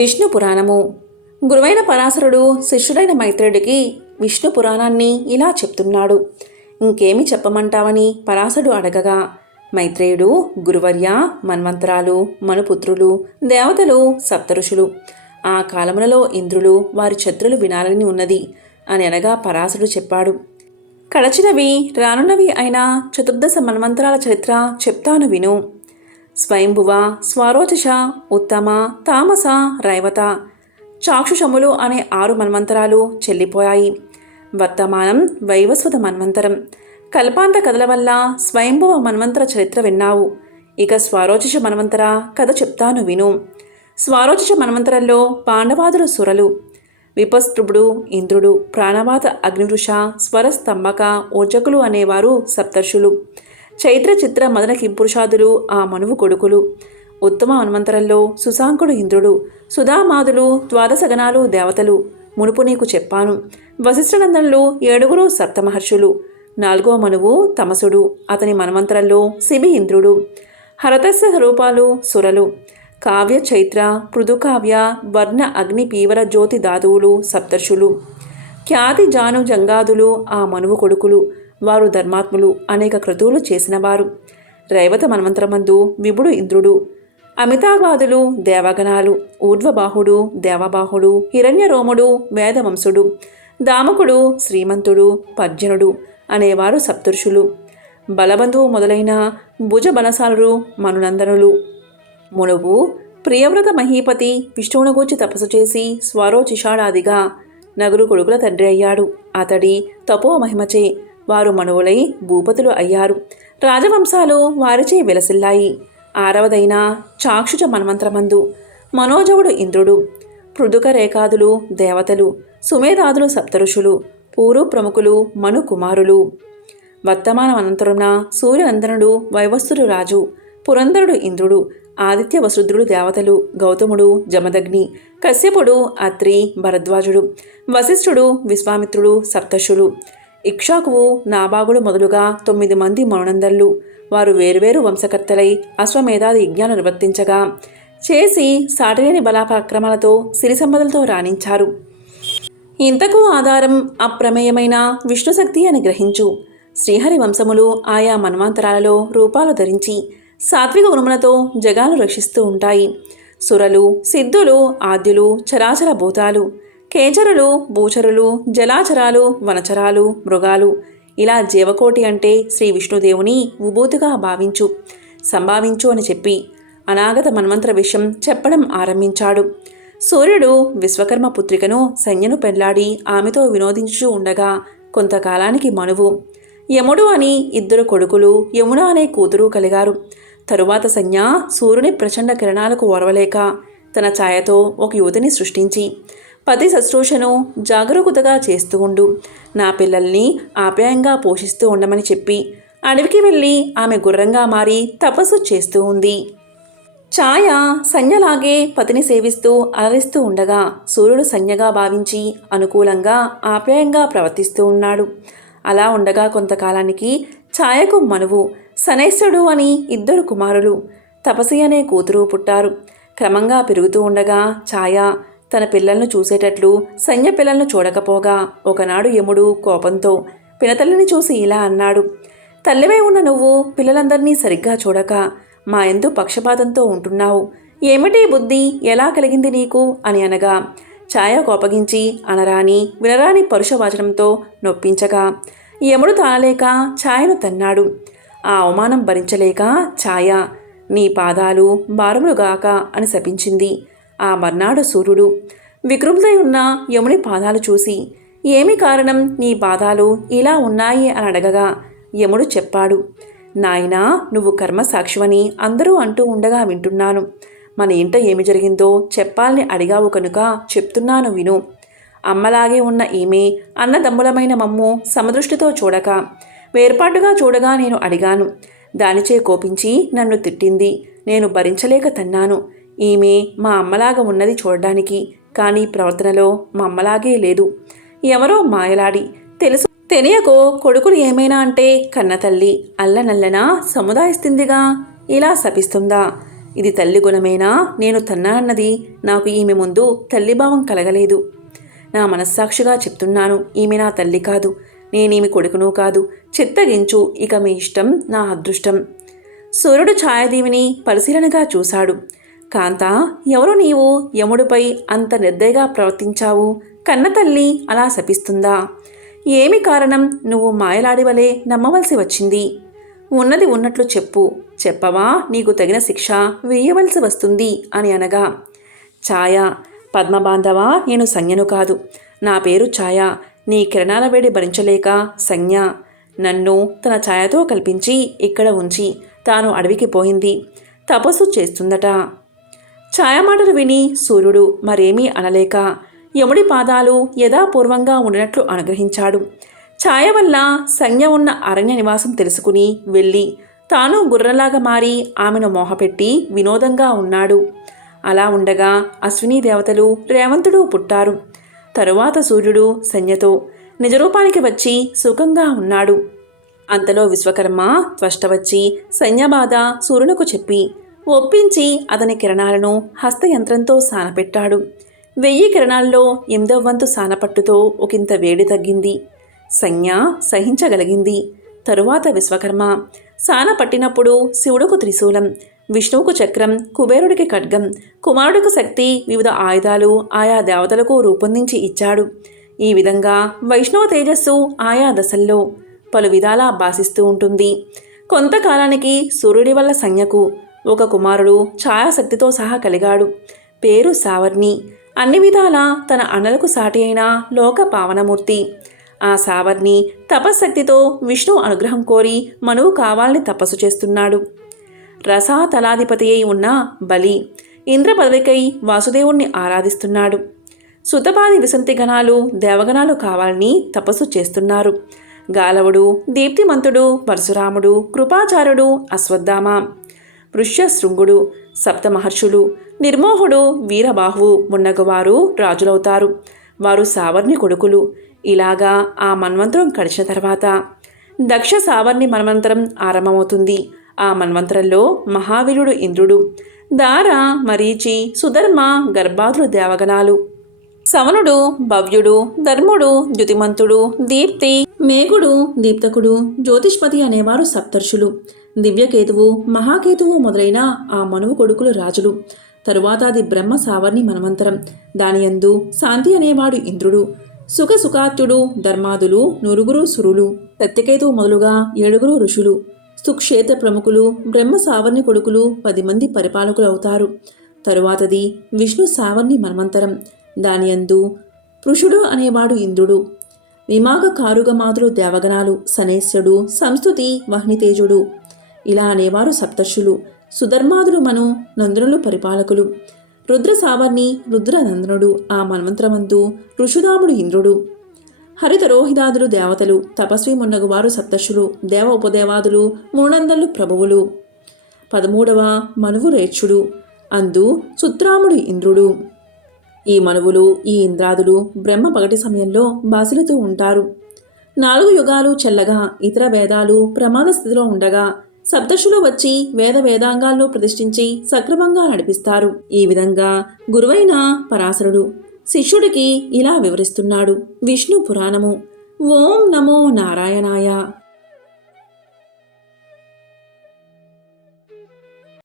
విష్ణు పురాణము. గురువైన పరాశరుడు శిష్యుడైన మైత్రేయుడికి విష్ణు పురాణాన్ని ఇలా చెప్తున్నాడు. ఇంకేమి చెప్పమంటావని పరాశరుడు అడగగా, మైత్రేయుడు, గురువర్య, మన్వంతరాలు, మనుపుత్రులు, దేవతలు, సప్తఋషులు, ఆ కాలములలో ఇంద్రులు, వారి ఛత్రులు వినాలని ఉన్నది అని అనగా పరాశరుడు చెప్పాడు. కడచినవి రానున్నవి అయిన చతుర్దశ మన్వంతరాల చరిత్ర చెప్తాను విను. స్వయంభువ, స్వారోచష, ఉత్తమ, తామస, రైవత, చాక్షుషములు అనే 6 మన్వంతరాలు చెల్లిపోయాయి. వర్తమానం వైవస్వత మన్వంతరం. కల్పాంత కథల వల్ల స్వయంభువ మన్వంతర చరిత్ర విన్నావు. ఇక స్వారోచష మన్వంతర కథ చెప్తాను విను. స్వారోచష మన్వంతరంలో పాండవాదులు సురలు, విపస్త్రుడు ఇంద్రుడు, ప్రాణవాత అగ్నివృష, స్వరస్తంభక, ఓజకులు అనేవారు సప్తర్షులు, చైత్ర చిత్ర మదన కింపురుషాదులు ఆ మనువు కొడుకులు. ఉత్తమ మన్వంతరంలో సుశాంకుడు ఇంద్రుడు, సుధామాదులు, ద్వాదశగణాలు దేవతలు. మునుపు నీకు చెప్పాను. వశిష్ఠనందనులు 7 సప్తమహర్షులు. 4వ మనువు తమసుడు, అతని మన్వంతరంలో శిబి ఇంద్రుడు. హరతస్య రూపాలు సురలు. కావ్య చైత్ర పృథుకావ్య వర్ణ అగ్ని పీవర జ్యోతి దాదువులు సప్తర్షులు. ఖ్యాతి జాను జంగాదులు ఆ మనువు కొడుకులు. వారు ధర్మాత్ములు, అనేక క్రతువులు చేసినవారు. రైవత మన్వంతరమందు విభుడు ఇంద్రుడు. అమితాబాదులు దేవగణాలు. ఊర్ధ్వబాహుడు దేవబాహుడు, హిరణ్యరోముడు వేదవంశుడు, దామకుడు శ్రీమంతుడు, పర్జనుడు అనేవారు సప్తఋషులు. బలబంధువు మొదలైన భుజ బలశాలురు మనునందనులు. మునువు ప్రియవ్రత మహీపతి విష్ణువును గూర్చి తపస్సు చేసి స్వరోచిషాడాదిగా నగురు కొడుకుల తండ్రి అయ్యాడు. అతడి తపో మహిమచే వారు మనువులై భూపతులు అయ్యారు. రాజవంశాలు వారిచే విలసిల్లాయి. 6వదైన చాక్షుష మన్వంతరమందు మనోజవుడు ఇంద్రుడు, పృథుక రేఖాదులు దేవతలు, సుమేధాదులు సప్తఋషులు, పూరు ప్రముఖులు మను కుమారులు. వర్తమాన అనంతరున సూర్యనందనుడు వైవస్సుడు రాజు, పురంధరుడు ఇంద్రుడు, ఆదిత్య వసుద్రుడు దేవతలు, గౌతముడు జమదగ్ని, కశ్యపుడు అత్రి భరద్వాజుడు, వశిష్ఠుడు విశ్వామిత్రుడు సప్తర్షులు, ఇక్షాకువు నాభాగుడు మొదలుగా 9 మంది మనునందన్లు. వారు వేరువేరు వంశకర్తలై అశ్వమేధాది యజ్ఞాలు నిర్వర్తించగా చేసి సాటిలేని బలాపక్రమాలతో సిరి సంపదలతో రాణించారు. ఇంతకు ఆధారం అప్రమేయమైన విష్ణుశక్తి అని గ్రహించు. శ్రీహరి వంశములు ఆయా మన్వంతరాలలో రూపాలు ధరించి సాత్విక గుణములతో జగాలు రక్షిస్తూ ఉంటాయి. సురలు, సిద్ధులు, ఆద్యులు, చరాచర భూతాలు, కేచరులు, భూచరులు, జలాచరాలు, వనచరాలు, మృగాలు, ఇలా జీవకోటి అంటే శ్రీ విష్ణుదేవుని విభూతిగా భావించు, సంభావించు అని చెప్పి అనాగత మన్వంతర విషయం చెప్పడం ఆరంభించాడు. సూర్యుడు విశ్వకర్మ పుత్రికను సంజ్ఞను పెళ్లాడి ఆమెతో వినోదించు ఉండగా కొంతకాలానికి మనువు, యముడు అని 2 కొడుకులు, యమున అనే కూతురు కలిగారు. తరువాత సంజ్ఞ సూర్యుని ప్రచండ కిరణాలకు ఓర్వలేక తన ఛాయతో ఒక యువతిని సృష్టించి, పతి శుశ్రూషను జాగరూకతగా చేస్తూ ఉండు, నా పిల్లల్ని ఆప్యాయంగా పోషిస్తూ ఉండమని చెప్పి అడవికి వెళ్ళి ఆమె గుర్రంగా మారి తపస్సు చేస్తూ ఉంది. ఛాయ సంజ్ఞలాగే పతిని సేవిస్తూ అలరిస్తూ ఉండగా సూర్యుడు సంజ్ఞగా భావించి అనుకూలంగా ఆప్యాయంగా ప్రవర్తిస్తూ ఉన్నాడు. అలా ఉండగా కొంతకాలానికి ఛాయకు మనువు, శనైశ్వరుడు అని 2 కుమారులు, తపసి అనే కూతురు పుట్టారు. క్రమంగా పెరుగుతూ ఉండగా ఛాయ తన పిల్లలను చూసేటట్లు సంజ్ఞ పిల్లలను చూడకపోగా ఒకనాడు యముడు కోపంతో పినతల్లిని చూసి ఇలా అన్నాడు, తల్లివై ఉన్న నువ్వు పిల్లలందరినీ సరిగ్గా చూడక మా యందు పక్షపాతంతో ఉంటున్నావు. ఏమిటి బుద్ధి, ఎలా కలిగింది నీకు అని అనగా ఛాయ కోపగించి అనరాని వినరాని పరుషవాచనంతో నొప్పించగా యముడు తాళలేక ఛాయను తన్నాడు. ఆ అవమానం భరించలేక ఛాయ, నీ పాదాలు భారములుగాక అని శపించింది. ఆ మర్నాడు సూర్యుడు వికృంతై ఉన్న యముని పాదాలు చూసి, ఏమి కారణం నీ పాదాలు ఇలా ఉన్నాయి అని అడగగా యముడు చెప్పాడు, నాయనా, నువ్వు కర్మసాక్షివని అందరూ అంటూ ఉండగా వింటున్నాను. మన ఇంట ఏమి జరిగిందో చెప్పాలని అడిగావు కనుక చెప్తున్నాను విను. అమ్మలాగే ఉన్న ఈమె అన్నదమ్ములమైన మమ్ము సమదృష్టితో చూడక వేర్పాటుగా చూడగా నేను అడిగాను. దానిచే కోపించి నన్ను తిట్టింది. నేను భరించలేక తన్నాను. ఈమె మా అమ్మలాగా ఉన్నది చూడడానికి, కానీ ప్రవర్తనలో మా అమ్మలాగే లేదు. ఎవరో మాయలాడి తెలుసు తెలియకో కొడుకులు ఏమైనా అంటే కన్నతల్లి అల్లనల్లనా సముదాయిస్తుందిగా, ఇలా శపిస్తుందా? ఇది తల్లి గుణమేనా? నేను తన్నానన్నది నాకు ఈమె ముందు తల్లిభావం కలగలేదు. నా మనస్సాక్షిగా చెప్తున్నాను, ఈమె నా తల్లి కాదు, నేనేమి కొడుకును కాదు. చిత్తగించు, ఇక మీ ఇష్టం, నా అదృష్టం. సూర్యుడు ఛాయాదేవిని పరిశీలనగా చూశాడు. కాంత, ఎవరు నీవు? యముడిపై అంత నిర్దయగా ప్రవర్తించావు. కన్నతల్లి అలా శపిస్తుందా? ఏమి కారణం? నువ్వు మాయలాడివలే నమ్మవలసి వచ్చింది. ఉన్నది ఉన్నట్లు చెప్పు. చెప్పవా నీకు తగిన శిక్ష వేయవలసి వస్తుంది అని అనగా, ఛాయ, పద్మబాంధవా, నేను సంజ్ఞను కాదు. నా పేరు ఛాయ. నీ కిరణాల వేడి భరించలేక సంజ్ఞ నన్ను తన ఛాయతో కల్పించి ఇక్కడ ఉంచి తాను అడవికి పోయింది. తపస్సు చేస్తుందట. ఛాయమాటలు విని సూర్యుడు మరేమీ అనలేక యముడి పాదాలు యథాపూర్వంగా ఉండినట్లు అనుగ్రహించాడు. ఛాయ వల్ల సంజ్ఞ ఉన్న అరణ్య నివాసం తెలుసుకుని వెళ్ళి తాను గుర్రలాగా మారి ఆమెను మోహపెట్టి వినోదంగా ఉన్నాడు. అలా ఉండగా అశ్విని దేవతలు రేవంతుడు పుట్టారు. తరువాత సూర్యుడు సంజ్ఞతో నిజరూపానికి వచ్చి సుఖంగా ఉన్నాడు. అంతలో విశ్వకర్మ త్వష్ట వచ్చి సంజ్ఞబాధ సూర్యునకు చెప్పి ఒప్పించి అతని కిరణాలను హస్తయంత్రంతో సానపెట్టాడు. 1000 కిరణాల్లో 8వ వంతు సానపట్టుతో ఒకంత వేడి తగ్గింది. సంజ్ఞ సహించగలిగింది. తరువాత విశ్వకర్మ సాన పట్టినప్పుడు శివుడుకు త్రిశూలం, విష్ణువుకు చక్రం, కుబేరుడికి ఖడ్గం, కుమారుడికి శక్తి, వివిధ ఆయుధాలు ఆయా దేవతలకు రూపొందించి ఇచ్చాడు. ఈ విధంగా వైష్ణవ తేజస్సు ఆయా దశల్లో పలు విధాలా భాసిస్తూ ఉంటుంది. కొంతకాలానికి సూర్యుడి వల్ల సంజ్ఞకు ఒక కుమారుడు ఛాయాశక్తితో సహా కలిగాడు. పేరు సావర్ణి. అన్ని విధాలా తన అన్నలకు సాటి అయిన లోక పావనమూర్తి. ఆ సావర్ణి తపశ్శక్తితో విష్ణు అనుగ్రహం కోరి మనువు కావాలని తపస్సు చేస్తున్నాడు. రసాతలాధిపతి అయి ఉన్న బలి ఇంద్ర పదవికై వాసుదేవుణ్ణి ఆరాధిస్తున్నాడు. సుతపాది విసంతి గణాలు దేవగణాలు కావాలని తపస్సు చేస్తున్నారు. గాలవుడు, దీప్తిమంతుడు, పరశురాముడు, కృపాచార్యుడు, అశ్వత్థామ, వృష్యశృంగుడు, సప్తమహర్షులు, నిర్మోహుడు, వీరబాహువు మున్నగువారు రాజులవుతారు. వారు సావర్ణి కొడుకులు. ఇలాగా ఆ మన్వంతరం గడిచిన తర్వాత దక్ష సావర్ణి మన్వంతరం ఆరంభమవుతుంది. ఆ మన్వంతరంలో మహావీరుడు ఇంద్రుడు, దార, మరీచి, సుధర్మ, గర్భాదులు దేవగణాలు, సవనుడు, భవ్యుడు, ధర్ముడు, ద్యుతిమంతుడు, దీప్తి, మేఘుడు, దీప్తకుడు, జ్యోతిష్పతి అనేవారు సప్తర్షులు, దివ్యకేతువు, మహాకేతువు మొదలైన ఆ మనువు కొడుకులు రాజులు. తరువాత అది బ్రహ్మ సావర్ణి మన్వంతరం. దానియందు శాంతి అనేవాడు ఇంద్రుడు, సుఖ సుఖాత్యుడు, ధర్మాదులు, నురుగురు సురులు, సత్యకేతువు మొదలుగా 7 ఋషులు, సుక్షేత్ర ప్రముఖులు, బ్రహ్మ సావర్ణి కొడుకులు 10 మంది పరిపాలకులు అవుతారు. తరువాతది విష్ణు సావర్ణి మన్వంతరం. దానియందు పృషుడు అనేవాడు ఇంద్రుడు, విమాగ కారుగమాదులు దేవగణాలు, శనేశ్వరుడు, సంస్తుతి, వహ్నితేజుడు ఇలా అనేవారు సప్తర్షులు. సుధర్మాదులు మను నందనులు పరిపాలకులు. రుద్ర సావర్ణి రుద్రనందనుడు. ఆ మన్వంతరమందు ఋషుదాముడు ఇంద్రుడు. హరితరోహిదాదులు దేవతలు, తపస్వి మున్నగువారు సప్తర్షులు, దేవ ఉపదేవాదులు, 300 ప్రభువులు. 13వ మనువు రేక్షుడు. అందు సుత్రాముడు ఇంద్రుడు. ఈ మనువులు, ఈ ఇంద్రాదులు బ్రహ్మ పగటి సమయంలో బాసిలుతూ ఉంటారు. 4 యుగాలు చెల్లగా ఇతర వేదాలు ప్రమాద స్థితిలో ఉండగా సప్తర్షులు వచ్చి వేదాంగాలను ప్రతిష్ఠించి సక్రమంగా నడిపిస్తారు. ఈ విధంగా గురువైన పరాశరుడు శిష్యుడికి ఇలా వివరిస్తున్నాడు విష్ణు పురాణము. ఓం నమో నారాయణాయ.